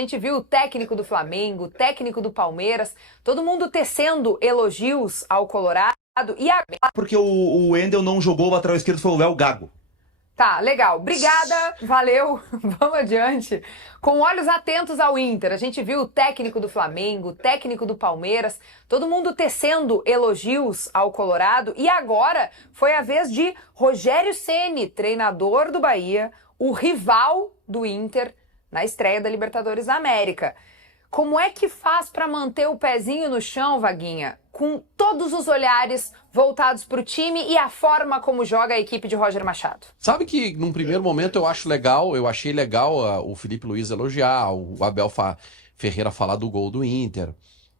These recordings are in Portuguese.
A gente viu o técnico do Flamengo, o técnico do Palmeiras, todo mundo tecendo elogios ao Colorado e agora... Porque o Wendel não jogou o lateral esquerdo, foi o Léo Gago. Tá, legal. Obrigada, valeu. Vamos adiante. Com olhos atentos ao Inter, a gente viu o técnico do Flamengo, o técnico do Palmeiras, todo mundo tecendo elogios ao Colorado e agora foi a vez de Rogério Ceni, treinador do Bahia, o rival do Inter, na estreia da Libertadores da América. Como é que faz para manter o pezinho no chão, Vaguinha, com todos os olhares voltados para o time e a forma como joga a equipe de Roger Machado? Sabe que num primeiro momento eu achei legal o Felipe Luiz elogiar, o Abel Ferreira falar do gol do Inter.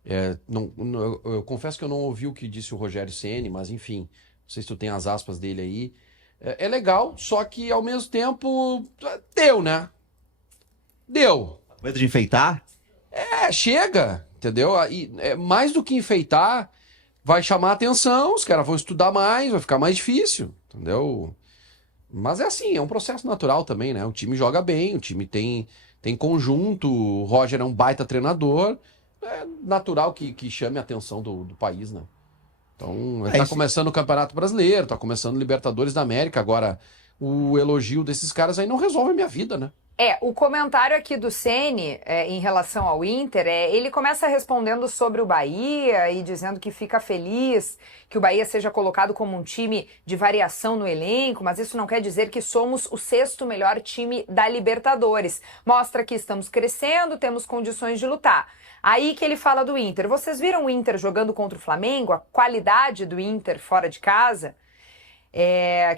Eu confesso que eu não ouvi o que disse o Rogério Ceni, mas enfim, não sei se tu tem as aspas dele aí. É legal, só que ao mesmo tempo deu, né? Deu. Medo de enfeitar? Chega, entendeu? Aí, mais do que enfeitar, vai chamar atenção, os caras vão estudar mais, vai ficar mais difícil, entendeu? Mas é assim, é um processo natural também, né? O time joga bem, o time tem conjunto, o Roger é um baita treinador, é natural que chame a atenção do país, né? Então, tá começando o Campeonato Brasileiro, tá começando o Libertadores da América, agora o elogio desses caras aí não resolve a minha vida, né? O comentário aqui do Ceni em relação ao Inter, ele começa respondendo sobre o Bahia e dizendo que fica feliz que o Bahia seja colocado como um time de variação no elenco, mas isso não quer dizer que somos o sexto melhor time da Libertadores. Mostra que estamos crescendo, temos condições de lutar. Aí que ele fala do Inter. Vocês viram o Inter jogando contra o Flamengo? A qualidade do Inter fora de casa?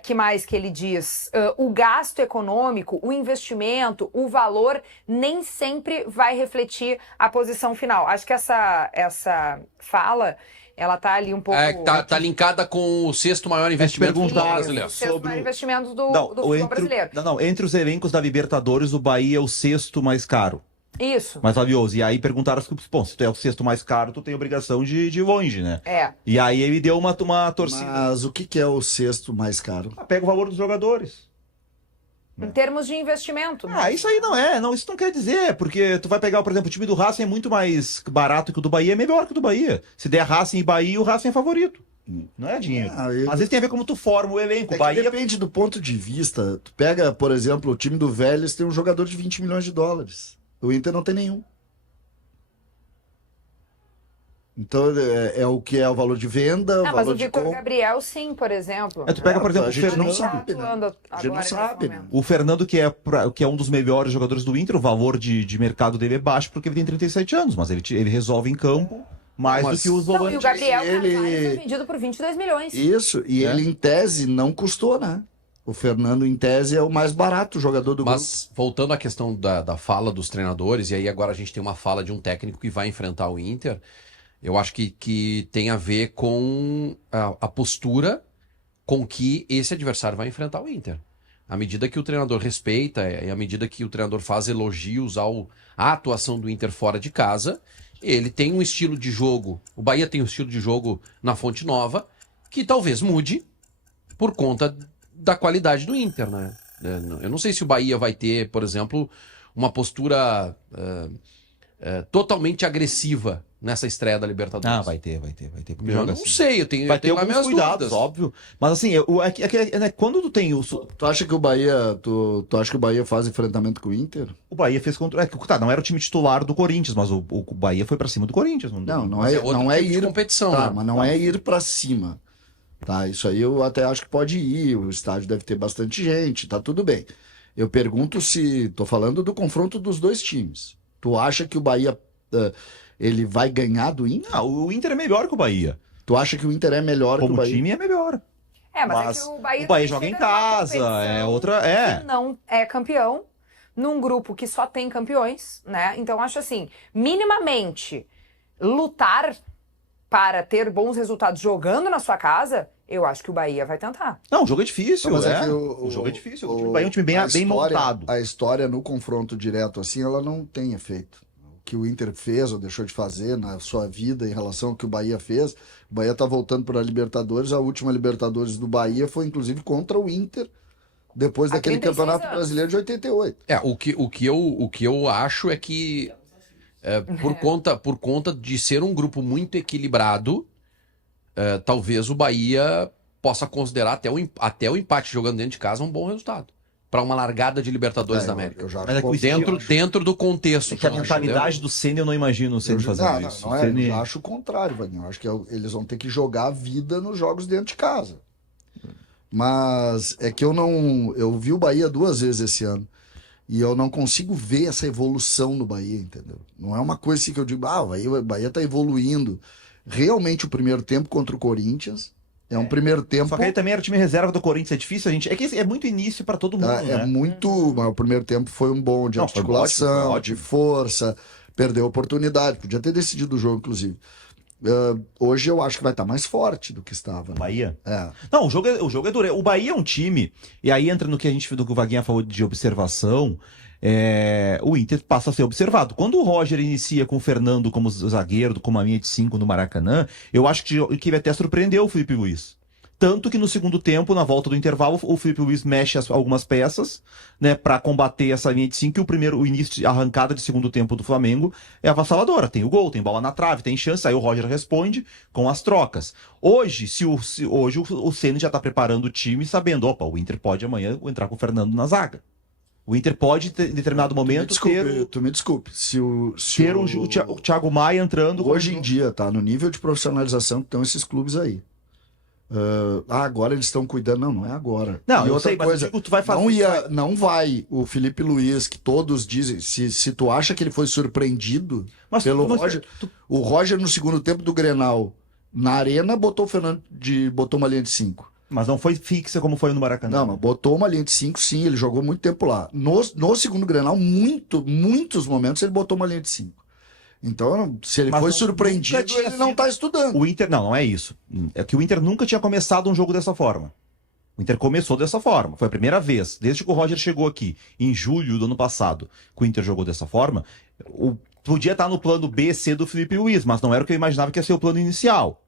Que mais que ele diz? O gasto econômico, o investimento, o valor nem sempre vai refletir a posição final. Acho que essa fala, ela tá ali um pouco... Tá linkada com o sexto maior investimento do futebol brasileiro. O sexto maior investimento do futebol brasileiro. Entre os elencos da Libertadores, o Bahia é o sexto mais caro. Isso. Mais valioso. E aí perguntaram, bom, se tu é o sexto mais caro, tu tem obrigação de ir longe, né? E aí ele deu uma torcida. Mas o que é o sexto mais caro? Pega o valor dos jogadores. Em termos de investimento. Isso aí isso não quer dizer, porque tu vai pegar, por exemplo, o time do Racing é muito mais barato que o do Bahia, é melhor que o do Bahia. Se der Racing e Bahia, o Racing é favorito. Não é dinheiro. Às vezes tem a ver como tu forma o elenco. Bahia... Depende do ponto de vista. Tu pega, por exemplo, o time do Vélez tem um jogador de 20 milhões de dólares. O Inter não tem nenhum. Então é o que é o valor de venda, o valor mas o de Vitor compra. Gabriel, sim, por exemplo. Tu pega, por exemplo, a gente não sabe, né? A gente não sabe, né? O Fernando, que é um dos melhores jogadores do Inter, o valor de mercado dele é baixo porque ele tem 37 anos, mas ele resolve em campo mais do que os volantes. E o Gabriel foi vendido por 22 milhões. Isso, e ele em tese não custou, né? O Fernando, em tese, é o mais barato jogador do grupo. Mas, voltando à questão da fala dos treinadores, e aí agora a gente tem uma fala de um técnico que vai enfrentar o Inter, eu acho que tem a ver com a postura com que esse adversário vai enfrentar o Inter. À medida que o treinador respeita, e à medida que o treinador faz elogios à atuação do Inter fora de casa, ele tem um estilo de jogo, o Bahia tem um estilo de jogo na Fonte Nova, que talvez mude por conta da qualidade do Inter, né? Eu não sei se o Bahia vai ter, por exemplo, uma postura totalmente agressiva nessa estreia da Libertadores. Vai ter. Eu não sei, eu tenho alguns minhas cuidados, dúvidas. óbvio. Mas assim, quando tu tem o... Tu acha que o Bahia, tu acha que o Bahia faz enfrentamento com o Inter? O Bahia fez contra... não era o time titular do Corinthians, mas o Bahia foi pra cima do Corinthians. Não é ir... de competição, tá, né? Mas não é ir pra cima. Tá, isso aí eu até acho que pode ir, o estádio deve ter bastante gente, tá tudo bem. Eu pergunto tô falando do confronto dos dois times. Tu acha que o Bahia, ele vai ganhar do Inter? Não, o Inter é melhor que o Bahia. Tu acha que o Inter é melhor que o Bahia? Como time é melhor. Mas é que o Bahia joga em casa, que não é campeão, num grupo que só tem campeões, né? Então acho assim, minimamente lutar para ter bons resultados jogando na sua casa, eu acho que o Bahia vai tentar. Não, o jogo é difícil, mas o jogo é difícil. O Bahia é um time bem montado. A história no confronto direto assim, ela não tem efeito. O que o Inter fez ou deixou de fazer na sua vida em relação ao que o Bahia fez, o Bahia tá voltando para a Libertadores, a última Libertadores do Bahia foi inclusive contra o Inter Depois Há daquele 36 Campeonato anos. Brasileiro de 88. O que eu acho é que por conta de ser um grupo muito equilibrado, talvez o Bahia possa considerar até o empate jogando dentro de casa um bom resultado. Para uma largada de Libertadores da América. Eu já Mas é que o acho, Dentro do contexto. É que a mentalidade do Ceni eu não imagino o Ceni fazendo isso. não O é, Ceni- eu já acho o contrário, Wagner. Eu acho que eles vão ter que jogar a vida nos jogos dentro de casa. Mas é que eu vi o Bahia 2 vezes esse ano. E eu não consigo ver essa evolução no Bahia, entendeu? Não é uma coisa assim que eu digo, o Bahia tá evoluindo. Realmente o primeiro tempo contra o Corinthians é um primeiro tempo. Só que ele também era o time reserva do Corinthians, é difícil a gente. É que é muito início pra todo mundo, né? Mas o primeiro tempo foi um bom de Não, foi articulação, ótimo, foi ótimo. de força, perdeu a oportunidade, podia ter decidido o jogo, inclusive. Hoje eu acho que vai estar mais forte do que estava. Né? Bahia? É. Não, o jogo é duro. O Bahia é um time, e aí entra no que do que o Vaguinha falou de observação, o Inter passa a ser observado. Quando o Roger inicia com o Fernando como zagueiro, com uma linha de 5 no Maracanã, eu acho que ele até surpreendeu o Felipe Luiz. Tanto que no segundo tempo, na volta do intervalo, o Felipe Luiz mexe algumas peças, né, para combater essa linha de 5, e o início de arrancada de segundo tempo do Flamengo é avassaladora. Tem o gol, tem bola na trave, tem chance, aí o Roger responde com as trocas. Hoje, hoje o Ceni já tá preparando o time sabendo, o Inter pode amanhã entrar com o Fernando na zaga. O Inter pode, em determinado momento, Tu me desculpe. ter o Thiago Maia entrando... Hoje em dia, tá? No nível de profissionalização que estão esses clubes aí. Agora eles estão cuidando. Não é agora. Não, e eu outra sei, mas coisa, eu digo, tu vai fazer... não vai o Felipe Luiz, que todos dizem, se tu acha que ele foi surpreendido pelo Roger... O Roger, no segundo tempo do Grenal, na arena, botou o Fernando botou uma linha de 5. Mas não foi fixa como foi no Maracanã. Não, mas botou uma linha de 5, sim, ele jogou muito tempo lá. No segundo Grenal, muitos momentos, ele botou uma linha de 5. Então, se ele foi surpreendido, ele não tá estudando. O Inter, não é isso. É que o Inter nunca tinha começado um jogo dessa forma. O Inter começou dessa forma. Foi a primeira vez, desde que o Roger chegou aqui, em julho do ano passado, que o Inter jogou dessa forma. Podia estar no plano B, C do Felipe Luiz, mas não era o que eu imaginava que ia ser o plano inicial.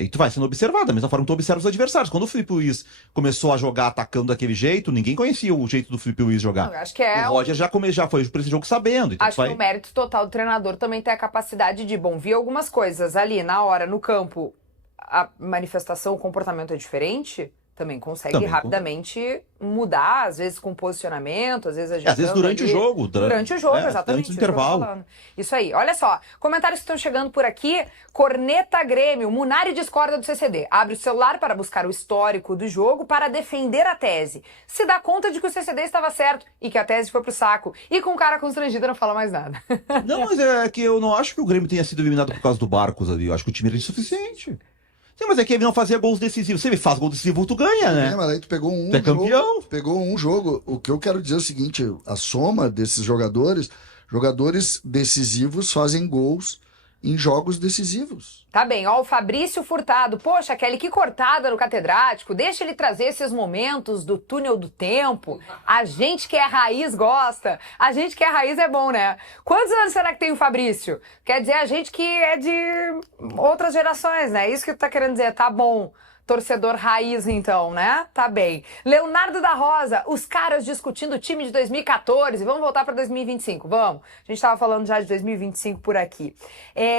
E tu vai sendo observado, da mesma forma que tu observa os adversários. Quando o Felipe Luiz começou a jogar atacando daquele jeito, ninguém conhecia o jeito do Felipe Luiz jogar. Não, eu acho que o Roger já foi para esse jogo sabendo. Então acho que o mérito total do treinador também tem a capacidade de, ver algumas coisas ali na hora, no campo, a manifestação, o comportamento é diferente, também consegue rapidamente mudar, às vezes com posicionamento, às vezes ajeitando. Às vezes durante o jogo. Durante o jogo, exatamente. Antes do intervalo. Isso aí. Olha só, comentários que estão chegando por aqui. Corneta Grêmio, Munari discorda do CCD. Abre o celular para buscar o histórico do jogo para defender a tese. Se dá conta de que o CCD estava certo e que a tese foi pro saco. E com cara constrangida não fala mais nada. Não, mas é que eu não acho que o Grêmio tenha sido eliminado por causa do Barcos ali. Eu acho que o time era insuficiente. Sim, mas é que ele não fazia gols decisivos. Se ele faz gol decisivo, tu ganha, né? Mas aí tu pegou Tu é campeão. Pegou um jogo. O que eu quero dizer é o seguinte: a soma desses jogadores decisivos fazem gols em jogos decisivos. Tá bem, ó, o Fabrício Furtado. Poxa, Kelly, que cortada no catedrático. Deixa ele trazer esses momentos do túnel do tempo. A gente que é raiz gosta. A gente que é raiz é bom, né? Quantos anos será que tem o Fabrício? Quer dizer, a gente que é de outras gerações, né? Isso que tu tá querendo dizer, tá bom. Torcedor raiz, então, né? Tá bem. Leonardo da Rosa, os caras discutindo o time de 2014. Vamos voltar para 2025, vamos. A gente tava falando já de 2025 por aqui.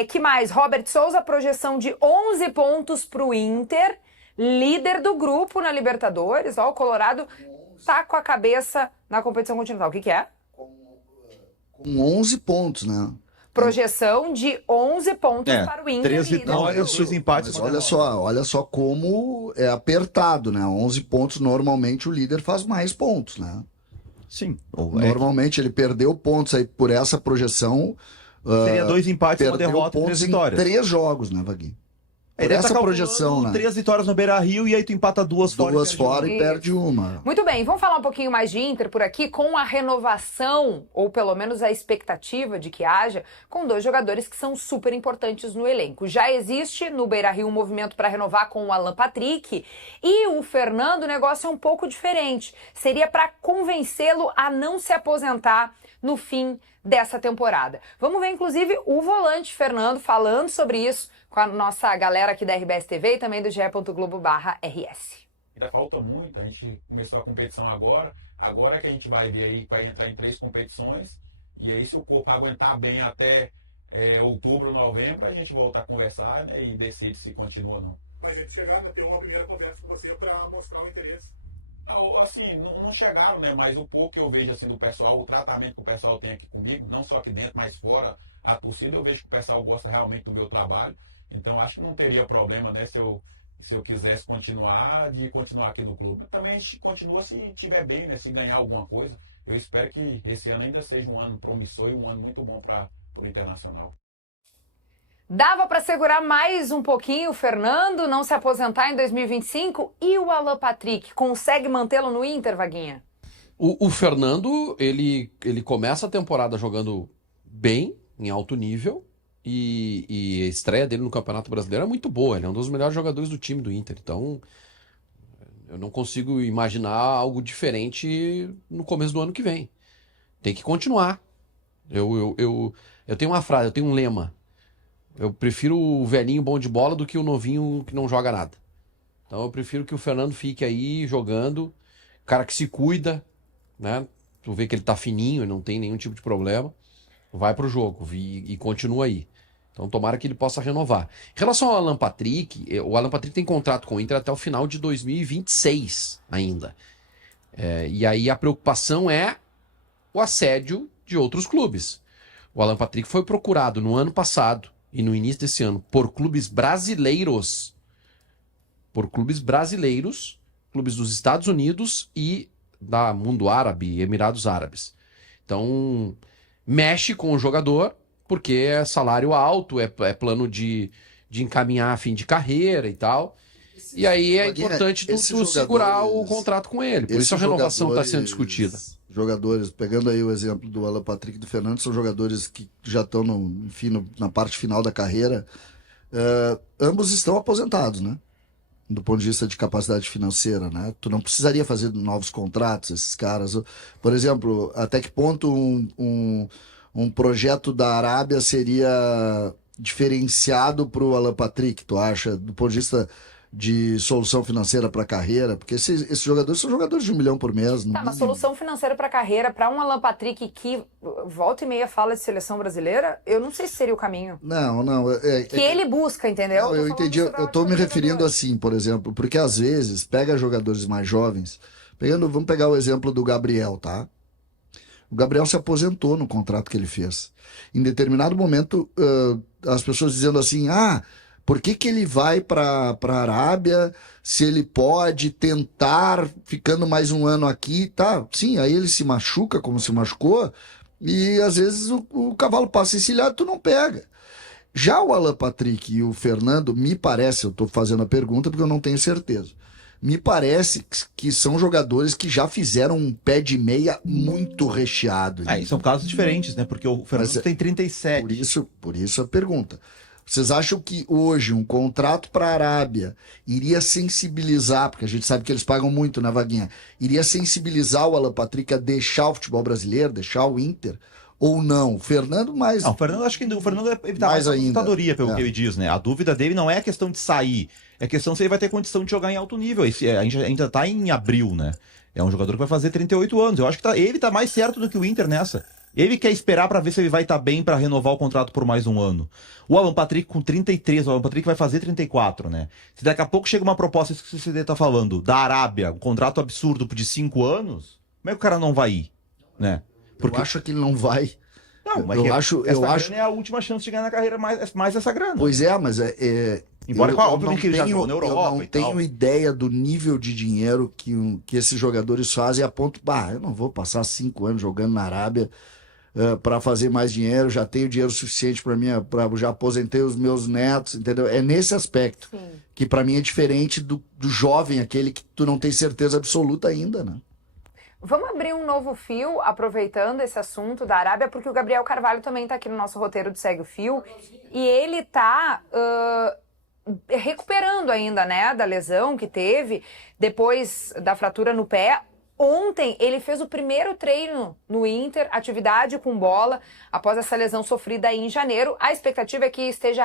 Que mais? Robert Souza, projeção de 11 pontos pro Inter, líder do grupo na Libertadores. Ó, o Colorado tá com a cabeça na competição continental. O que é? Com 11 pontos, né? Projeção de 11 pontos para o Inter. 3 vitórias, 2 empates. Mas olha só como é apertado, né? 11 pontos, normalmente o líder faz mais pontos, né? Sim. Normalmente ele perdeu pontos aí por essa projeção. Seria 2 empates, uma derrota e 3 pontos vitórias. Em 3 jogos, né, Vaguinho? Por essa projeção, né? 3 vitórias no Beira-Rio e aí tu empata 2 fora. 2 fora e perde uma. Muito bem, vamos falar um pouquinho mais de Inter por aqui, com a renovação, ou pelo menos a expectativa de que haja, com 2 jogadores que são super importantes no elenco. Já existe no Beira-Rio um movimento para renovar com o Alan Patrick, e o Fernando, o negócio é um pouco diferente. Seria para convencê-lo a não se aposentar no fim dessa temporada. Vamos ver, inclusive, o volante Fernando falando sobre isso com a nossa galera aqui da RBS TV e também do ge.globo/RS. ainda falta muito. A gente começou a competição agora é que a gente vai ver aí, vai entrar em 3 competições, e aí se o corpo aguentar bem até outubro, novembro, a gente volta a conversar, né, e decide se continua ou não. Mas a gente chegar, né, ter uma primeira conversa com você para mostrar o interesse. Não, assim, não chegaram, né? Mas o pouco que eu vejo assim do pessoal, o tratamento que o pessoal tem aqui comigo, não só aqui dentro, mas fora a torcida, eu vejo que o pessoal gosta realmente do meu trabalho. Então acho que não teria problema, né, se eu quisesse continuar aqui no clube. Também continua se estiver bem, né? Se ganhar alguma coisa. Eu espero que esse ano ainda seja um ano promissor e um ano muito bom para o Internacional. Dava para segurar mais um pouquinho o Fernando, não se aposentar em 2025? E o Alan Patrick, consegue mantê-lo no Inter, Vaguinha? O Fernando, ele começa a temporada jogando bem, em alto nível, e a estreia dele no Campeonato Brasileiro é muito boa. Ele é um dos melhores jogadores do time do Inter. Então, eu não consigo imaginar algo diferente no começo do ano que vem. Tem que continuar. Eu tenho uma frase, eu tenho um lema. Eu prefiro o velhinho bom de bola do que o novinho que não joga nada. Então eu prefiro que o Fernando fique aí jogando, cara que se cuida, né? Tu vê que ele tá fininho e não tem nenhum tipo de problema. Vai pro jogo e continua aí. Então tomara que ele possa renovar. Em relação ao Alan Patrick, o Alan Patrick tem contrato com o Inter até o final de 2026 ainda. E aí a preocupação é o assédio de outros clubes. O Alan Patrick foi procurado no ano passado e no início desse ano, por clubes brasileiros. Por clubes brasileiros, clubes dos Estados Unidos e da mundo árabe, Emirados Árabes. Então, mexe com o jogador, porque é salário alto, é plano de encaminhar a fim de carreira e tal. E aí é importante tu segurar o contrato com ele. Por isso a renovação está sendo discutida. Jogadores, pegando aí o exemplo do Alan Patrick e do Fernando, são jogadores que já estão na parte final da carreira. Ambos estão aposentados, né? Do ponto de vista de capacidade financeira, né? Tu não precisaria fazer novos contratos, esses caras. Por exemplo, até que ponto um projeto da Arábia seria diferenciado para o Alan Patrick, tu acha? Do ponto de vista de solução financeira para a carreira, porque esses jogadores são jogadores de $1 milhão por mês. Tá, mas solução financeira para a carreira, para um Alan Patrick que volta e meia fala de seleção brasileira, eu não sei se seria o caminho. Não. Que ele busca, entendeu? Não, eu entendi, eu tô me referindo assim, por exemplo, porque às vezes pega jogadores mais jovens, vamos pegar o exemplo do Gabriel, tá? O Gabriel se aposentou no contrato que ele fez. Em determinado momento, as pessoas dizendo assim, por que ele vai para a Arábia se ele pode tentar ficando mais um ano aqui, tá? Sim, aí ele se machuca como se machucou e às vezes o cavalo passa encilhado e tu não pega. Já o Alan Patrick e o Fernando, me parece, eu estou fazendo a pergunta porque eu não tenho certeza, me parece que são jogadores que já fizeram um pé de meia muito recheado. São casos diferentes, né? Porque o Fernando tem 37. Por isso a pergunta. Vocês acham que hoje um contrato para a Arábia iria sensibilizar, porque a gente sabe que eles pagam muito na Vaguinha, iria sensibilizar o Alan Patrick a deixar o futebol brasileiro, deixar o Inter, ou não? O Fernando mais... Não, o Fernando, acho que o Fernando ele tá mais aposentadoria, pelo que ele diz, né? A dúvida dele não é a questão de sair, é a questão se ele vai ter condição de jogar em alto nível. A gente ainda tá em abril, né? É um jogador que vai fazer 38 anos. Eu acho que ele tá mais certo do que o Inter nessa. Ele quer esperar para ver se ele vai estar bem para renovar o contrato por mais um ano. O Alan Patrick com 33, o Alan Patrick vai fazer 34, né? Se daqui a pouco chega uma proposta, isso que o CD tá falando, da Arábia, um contrato absurdo de 5 anos, como é que o cara não vai ir, né? Porque eu acho que ele não vai. Não, mas eu acho é a última chance de ganhar na carreira mais essa grana. Pois mas embora obviamente que ele já jogou na Europa. Eu não tenho ideia do nível de dinheiro que esses jogadores fazem a ponto, eu não vou passar 5 anos jogando na Arábia para fazer mais dinheiro, já tenho dinheiro suficiente já aposentei os meus netos, entendeu? É nesse aspecto. Sim. Que para mim é diferente do jovem, aquele que tu não tem certeza absoluta ainda, né? Vamos abrir um novo fio, aproveitando esse assunto da Arábia, porque o Gabriel Carvalho também está aqui no nosso roteiro do Segue o Fio, e ele está recuperando ainda, né, da lesão que teve depois da fratura no pé. Ontem ele fez o primeiro treino no Inter, atividade com bola, após essa lesão sofrida aí em janeiro. A expectativa é que esteja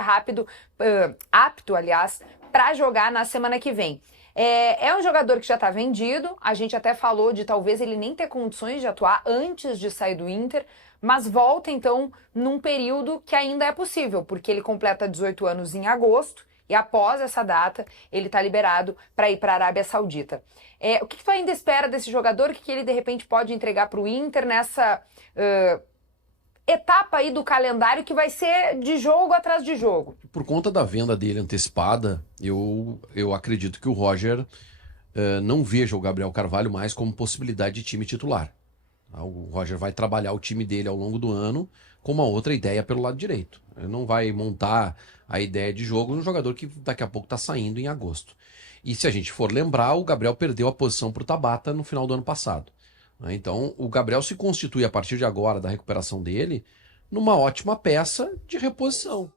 apto, aliás, para jogar na semana que vem. É um jogador que já está vendido, a gente até falou de talvez ele nem ter condições de atuar antes de sair do Inter, mas volta então num período que ainda é possível, porque ele completa 18 anos em agosto, e após essa data ele está liberado para ir para a Arábia Saudita. O que tu ainda espera desse jogador? O que ele de repente pode entregar para o Inter nessa etapa aí do calendário que vai ser de jogo atrás de jogo? Por conta da venda dele antecipada, eu acredito que o Roger não veja o Gabriel Carvalho mais como possibilidade de time titular. O Roger vai trabalhar o time dele ao longo do ano com uma outra ideia pelo lado direito. Ele não vai montar a ideia de jogo no jogador que daqui a pouco está saindo em agosto. E se a gente for lembrar, o Gabriel perdeu a posição para o Tabata no final do ano passado. Então, o Gabriel se constitui, a partir de agora, da recuperação dele, numa ótima peça de reposição.